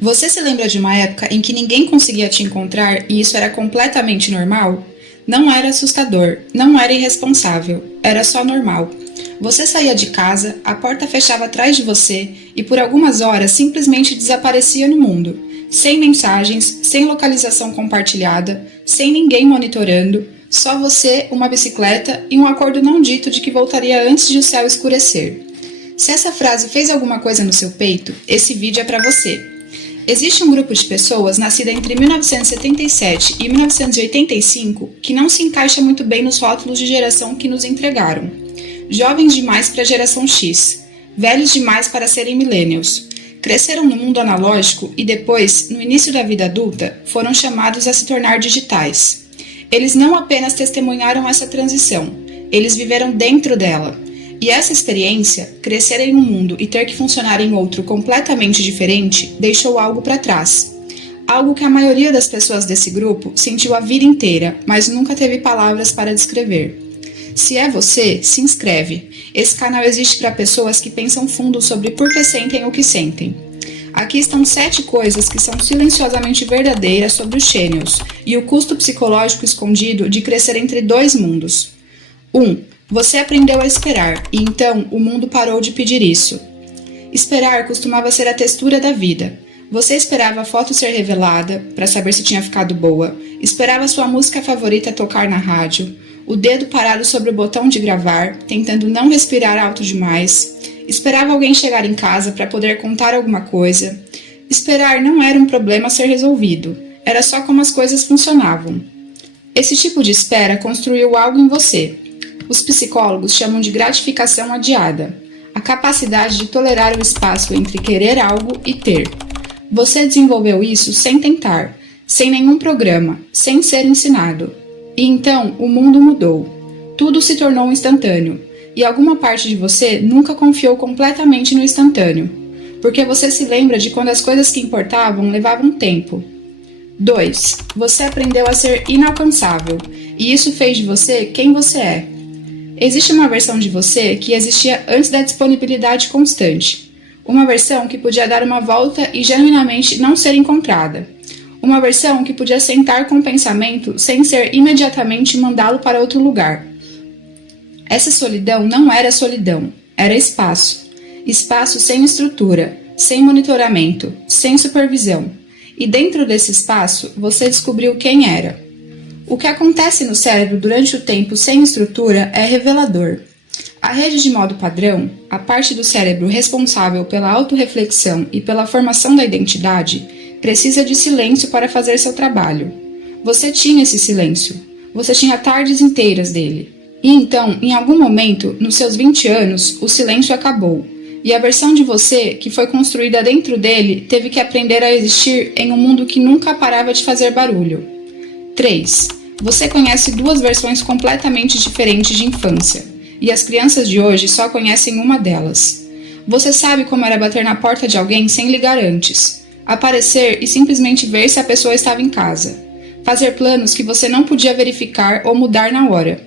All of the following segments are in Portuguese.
Você se lembra de uma época em que ninguém conseguia te encontrar e isso era completamente normal? Não era assustador, não era irresponsável, era só normal. Você saía de casa, a porta fechava atrás de você e por algumas horas simplesmente desaparecia no mundo, sem mensagens, sem localização compartilhada, sem ninguém monitorando, só você, uma bicicleta e um acordo não dito de que voltaria antes de o céu escurecer. Se essa frase fez alguma coisa no seu peito, esse vídeo é para você. Existe um grupo de pessoas nascida entre 1977 e 1985 que não se encaixa muito bem nos rótulos de geração que nos entregaram. Jovens demais para a geração X, velhos demais para serem millennials. Cresceram no mundo analógico e depois, no início da vida adulta, foram chamados a se tornar digitais. Eles não apenas testemunharam essa transição, eles viveram dentro dela. E essa experiência, crescer em um mundo e ter que funcionar em outro completamente diferente, deixou algo para trás. Algo que a maioria das pessoas desse grupo sentiu a vida inteira, mas nunca teve palavras para descrever. Se é você, se inscreve. Esse canal existe para pessoas que pensam fundo sobre por que sentem o que sentem. Aqui estão 7 coisas que são silenciosamente verdadeiras sobre os Xennials e o custo psicológico escondido de crescer entre dois mundos. 1. Você aprendeu a esperar, e então o mundo parou de pedir isso. Esperar costumava ser a textura da vida. Você esperava a foto ser revelada, para saber se tinha ficado boa, esperava sua música favorita tocar na rádio, o dedo parado sobre o botão de gravar, tentando não respirar alto demais, esperava alguém chegar em casa para poder contar alguma coisa. Esperar não era um problema a ser resolvido, era só como as coisas funcionavam. Esse tipo de espera construiu algo em você. Os psicólogos chamam de gratificação adiada, a capacidade de tolerar o espaço entre querer algo e ter. Você desenvolveu isso sem tentar, sem nenhum programa, sem ser ensinado. E então o mundo mudou. Tudo se tornou instantâneo, e alguma parte de você nunca confiou completamente no instantâneo, porque você se lembra de quando as coisas que importavam levavam tempo. 2. Você aprendeu a ser inalcançável, e isso fez de você quem você é. Existe uma versão de você que existia antes da disponibilidade constante. Uma versão que podia dar uma volta e genuinamente não ser encontrada. Uma versão que podia sentar com o pensamento sem ser imediatamente mandá-lo para outro lugar. Essa solidão não era solidão, era espaço. Espaço sem estrutura, sem monitoramento, sem supervisão. E dentro desse espaço, você descobriu quem era. O que acontece no cérebro durante o tempo sem estrutura é revelador. A rede de modo padrão, a parte do cérebro responsável pela autorreflexão e pela formação da identidade, precisa de silêncio para fazer seu trabalho. Você tinha esse silêncio. Você tinha tardes inteiras dele. E então, em algum momento, nos seus 20 anos, o silêncio acabou. E a versão de você, que foi construída dentro dele, teve que aprender a existir em um mundo que nunca parava de fazer barulho. 3. Você conhece 2 versões completamente diferentes de infância, e as crianças de hoje só conhecem uma delas. Você sabe como era bater na porta de alguém sem ligar antes, aparecer e simplesmente ver se a pessoa estava em casa, fazer planos que você não podia verificar ou mudar na hora.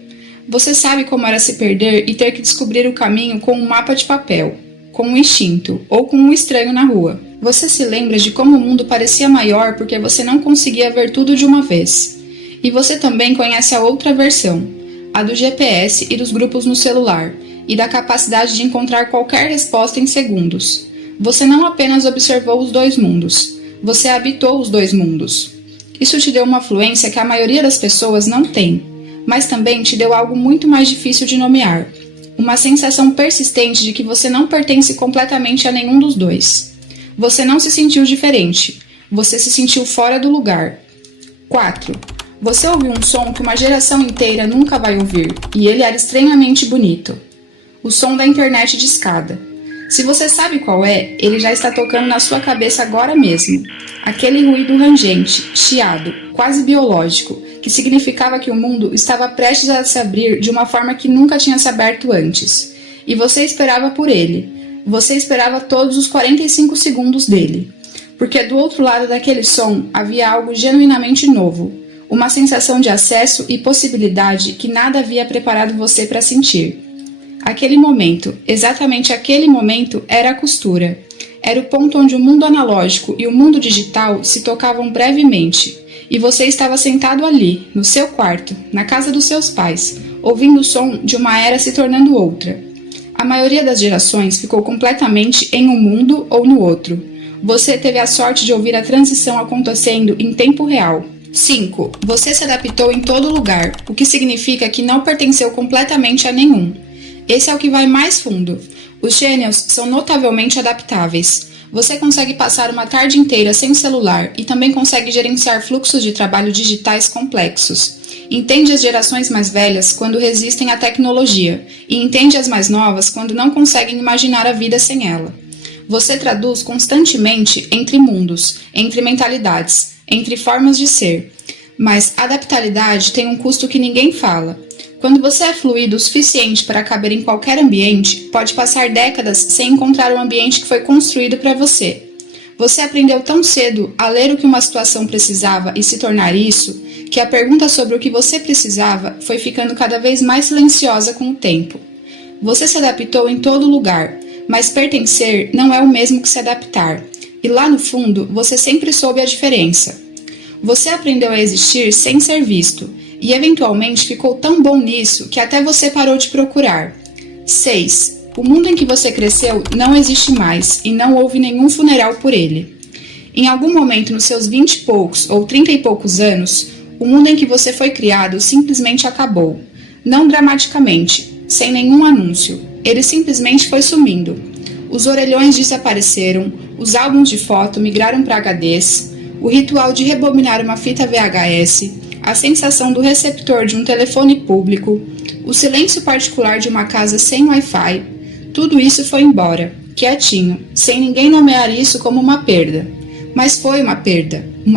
Você sabe como era se perder e ter que descobrir o caminho com um mapa de papel, com um instinto ou com um estranho na rua. Você se lembra de como o mundo parecia maior porque você não conseguia ver tudo de uma vez. E você também conhece a outra versão, a do GPS e dos grupos no celular, e da capacidade de encontrar qualquer resposta em segundos. Você não apenas observou os 2 mundos, você habitou os 2 mundos. Isso te deu uma fluência que a maioria das pessoas não tem, mas também te deu algo muito mais difícil de nomear, uma sensação persistente de que você não pertence completamente a nenhum dos 2. Você não se sentiu diferente, você se sentiu fora do lugar. 4. Você ouviu um som que uma geração inteira nunca vai ouvir, e ele era estranhamente bonito. O som da internet de escada. Se você sabe qual é, ele já está tocando na sua cabeça agora mesmo. Aquele ruído rangente, chiado, quase biológico, que significava que o mundo estava prestes a se abrir de uma forma que nunca tinha se aberto antes. E você esperava por ele. Você esperava todos os 45 segundos dele. Porque do outro lado daquele som havia algo genuinamente novo. Uma sensação de acesso e possibilidade que nada havia preparado você para sentir. Aquele momento, exatamente aquele momento, era a costura. Era o ponto onde o mundo analógico e o mundo digital se tocavam brevemente, e você estava sentado ali, no seu quarto, na casa dos seus pais, ouvindo o som de uma era se tornando outra. A maioria das gerações ficou completamente em um mundo ou no outro. Você teve a sorte de ouvir a transição acontecendo em tempo real. 5. Você se adaptou em todo lugar, o que significa que não pertenceu completamente a nenhum. Esse é o que vai mais fundo. Os gênios são notavelmente adaptáveis. Você consegue passar uma tarde inteira sem celular e também consegue gerenciar fluxos de trabalho digitais complexos. Entende as gerações mais velhas quando resistem à tecnologia e entende as mais novas quando não conseguem imaginar a vida sem ela. Você traduz constantemente entre mundos, entre mentalidades, entre formas de ser. Mas adaptabilidade tem um custo que ninguém fala. Quando você é fluido o suficiente para caber em qualquer ambiente, pode passar décadas sem encontrar o ambiente que foi construído para você. Você aprendeu tão cedo a ler o que uma situação precisava e se tornar isso, que a pergunta sobre o que você precisava foi ficando cada vez mais silenciosa com o tempo. Você se adaptou em todo lugar, mas pertencer não é o mesmo que se adaptar. E lá no fundo, você sempre soube a diferença. Você aprendeu a existir sem ser visto, e eventualmente ficou tão bom nisso que até você parou de procurar. 6. O mundo em que você cresceu não existe mais e não houve nenhum funeral por ele. Em algum momento nos seus 20 e poucos ou 30 e poucos anos, o mundo em que você foi criado simplesmente acabou. Não dramaticamente, sem nenhum anúncio. Ele simplesmente foi sumindo. Os orelhões desapareceram, os álbuns de foto migraram para HDs, o ritual de rebobinar uma fita VHS, a sensação do receptor de um telefone público, o silêncio particular de uma casa sem Wi-Fi, tudo isso foi embora, quietinho, sem ninguém nomear isso como uma perda. Mas foi uma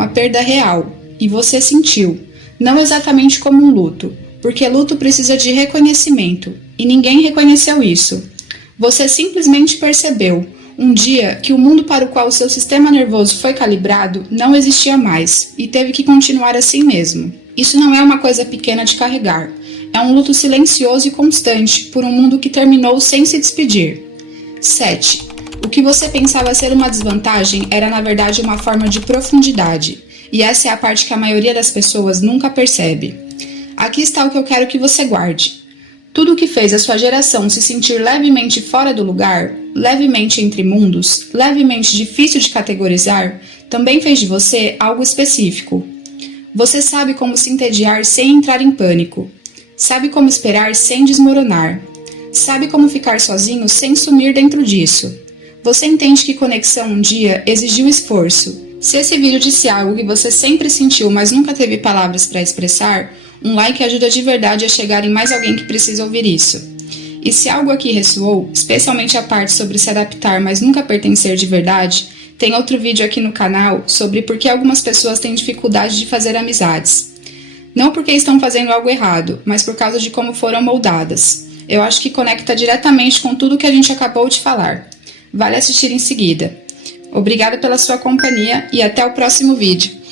perda real, e você sentiu, não exatamente como um luto, porque luto precisa de reconhecimento, e ninguém reconheceu isso. Você simplesmente percebeu, um dia, que o mundo para o qual o seu sistema nervoso foi calibrado não existia mais, e teve que continuar assim mesmo. Isso não é uma coisa pequena de carregar. É um luto silencioso e constante por um mundo que terminou sem se despedir. 7. O que você pensava ser uma desvantagem era na verdade uma forma de profundidade, e essa é a parte que a maioria das pessoas nunca percebe. Aqui está o que eu quero que você guarde. Tudo o que fez a sua geração se sentir levemente fora do lugar, levemente entre mundos, levemente difícil de categorizar, também fez de você algo específico. Você sabe como se entediar sem entrar em pânico. Sabe como esperar sem desmoronar. Sabe como ficar sozinho sem sumir dentro disso. Você entende que conexão um dia exigiu esforço. Se esse vídeo disse algo que você sempre sentiu, mas nunca teve palavras para expressar, um like ajuda de verdade a chegar em mais alguém que precisa ouvir isso. E se algo aqui ressoou, especialmente a parte sobre se adaptar, mas nunca pertencer de verdade, tem outro vídeo aqui no canal sobre por que algumas pessoas têm dificuldade de fazer amizades. Não porque estão fazendo algo errado, mas por causa de como foram moldadas. Eu acho que conecta diretamente com tudo que a gente acabou de falar. Vale assistir em seguida. Obrigada pela sua companhia e até o próximo vídeo.